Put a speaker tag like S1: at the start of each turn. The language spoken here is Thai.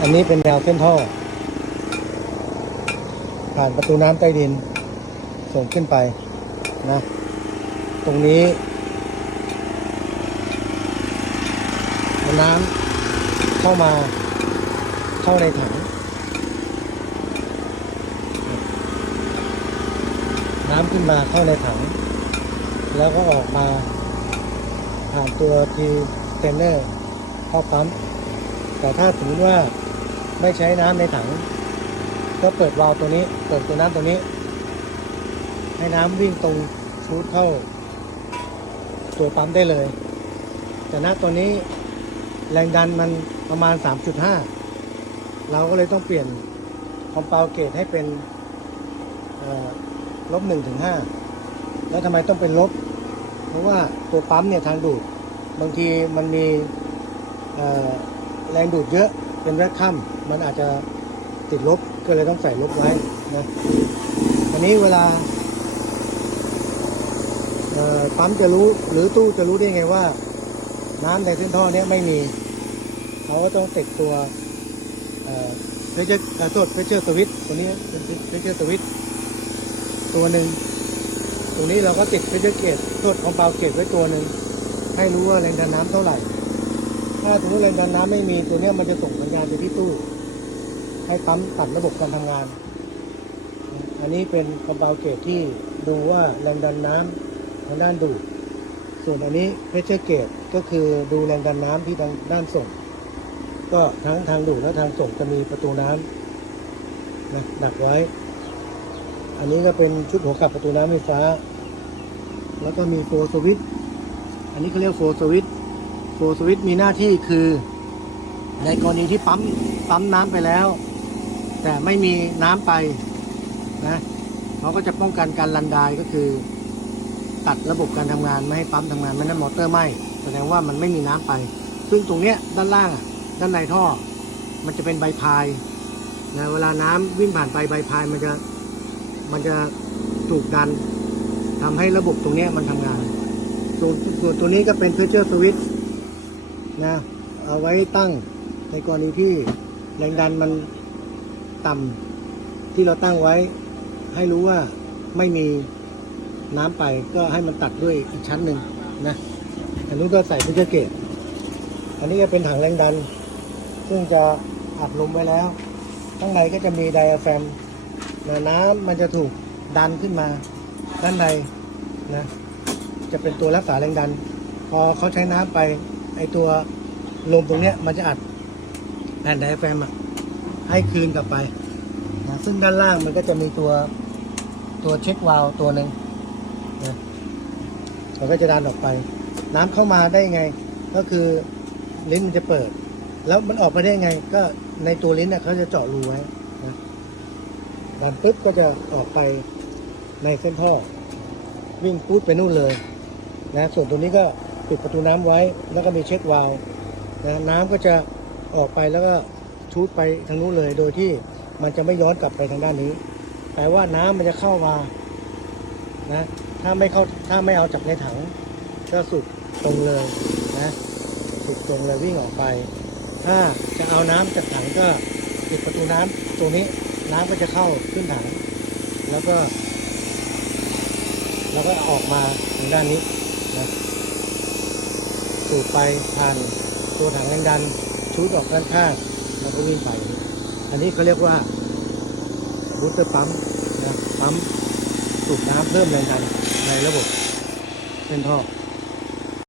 S1: อันนี้เป็นแนวเส้นท่อ ผ่านประตูน้ำใต้ดิน ส่งขึ้นไปนะ ตรงนี้น้ำเข้ามาเข้าในถัง น้ำขึ้นมาเข้าในถัง แล้วก็ออกมาผ่านตัวทีเทนเนอร์เข้าปั๊มแต่ถ้าสมมติว่า ไม่ใช้น้ำในถัง ก็เปิดวาล์วตัวนี้ เปิดตัวน้ำตัวนี้ ให้น้ำวิ่งตรงชูดเข้า ตัวปั๊มได้เลย แต่ณตัวนี้แรงดันมันประมาณ 3.5 เราก็เลยต้องเปลี่ยนคอมเปลเกตให้เป็นเอ่อลบ1ถึง5แล้วทำไมต้องเป็นลบ เพราะว่าตัวปั๊มเนี่ยทางดูด บางทีมันมีแรงดูดเยอะ เป็นแรคคัมมันอาจจะติดลบก็เลยต้องใส่ลบไว้นะอันนี้เวลาปั๊มจะรู้หรือตู้จะรู้ได้ไงว่า น้ำในเส้นท่อเนี้ยไม่มีเขาก็ต้องติดตัวเพชเชอร์โทษเพชเชอร์สวิตตัวนี้เป็นเพชเชอร์สวิตตัวหนึ่งตรงนี้เราก็ติดเพชเชอร์เกตโทษของเปล่าเกตไว้ตัวหนึ่งให้รู้ว่าแรงดันน้ำเท่าไหร่ ถ้าถึงแรงดันน้ำไม่มีตัวนี้มันจะส่งสัญญาณไปที่ตู้ ให้ปั๊มตัดระบบการทำงาน อันนี้เป็นคอมเปลเกตที่ดูว่าแรงดันน้ำทางด้านดูดส่วนอันนี้เพชเชอร์เกตก็คือดูแรงดันน้ำที่ทางด้านส่ง ก็ทั้งทางดูดและทางส่งจะมีประตูน้ำนะดักไว้ อันนี้ก็เป็นชุดหัวกลับประตูน้ำไฟฟ้า แล้วก็มีโฟสวิตอันนี้เขาเรียกโฟสวิต โฟสวิตมีหน้าที่คือ ในกรณีที่ปั๊มปั๊มน้ำไปแล้ว แต่ไม่มีน้ำไปนะเขาก็จะป้องกันการลันดายก็คือ ตัดระบบการทำงานไม่ให้ปั๊มทำงานไม่นั้นมอเตอร์ไหมแสดงว่ามันไม่มีน้ำไป ซึ่งตรงเนี้ยด้านล่างด้านในท่อ มันจะเป็นใบพายนะเวลาน้ำวิ่งผ่านไปใบพายมันจะมันจะถูกดันทำให้ระบบตรงเนี้ยมันทำงานส่วนส่วนตัวนี้ก็เป็น pressure switch นะเอาไว้ตั้งในกรณีที่แรงดันมันต่ำที่เราตั้งไว้ ให้รู้ว่าไม่มีน้ำไปก็ให้มันตัดด้วยอีกชั้นหนึ่งนะอันนู้นก็ใส่พิเศษเกตอันนี้ก็เป็นถังแรงดัน ซึ่งจะอัดลมไว้แล้ว ข้างในก็จะมีไดอะแฟมนะน้ำมันจะถูกดันขึ้นมา ด้านในนะจะเป็นตัวรักษาแรงดัน พอเขาใช้น้ำไป ไอตัวลมตรงเนี้ยมันจะอัดแผ่นไดอะแฟมอะให้คืนกลับไปนะซึ่งด้านล่างมันก็จะมีตัวตัวเช็ควาล์วตัวหนึ่งนะมันก็จะดันออกไป น้ำเข้ามาได้ไง ก็คือลิ้นมันจะเปิด แล้วมันออกไปได้ไง ก็ในตัวลิ้นน่ะเขาจะเจาะรูไว้นะดันปุ๊บก็จะออกไปในเส้นท่อ วิ่งพูดไปนู่นเลยนะส่วนตัวนี้ก็ ปิดประตูน้ำไว้ แล้วก็มีเช็ควาล์วนะน้ำก็จะออกไปแล้วก็ชูดไปทางนู้นเลย โดยที่มันจะไม่ย้อนกลับไปทางด้านนี้แต่ว่าน้ำมันจะเข้ามานะถ้าไม่เข้าถ้าไม่เอาจากในถังก็สุดตรงเลยนะสุดตรงเลยวิ่งออกไป ถ้าจะเอาน้ำจากถังก็ปิดประตูน้ำตรงนี้น้ำก็จะเข้าขึ้นถัง แล้วก็ แล้วก็ออกมาทางด้านนี้นะ สูบไปผ่านตัวถังแรงดันชูดออกด้านข้างแล้วก็วิ่งไป อันนี้เขาเรียกว่าบูสเตอร์ปั๊มนะปั๊มสูบน้ำเพิ่มแรงดันในระบบเป็นท่อ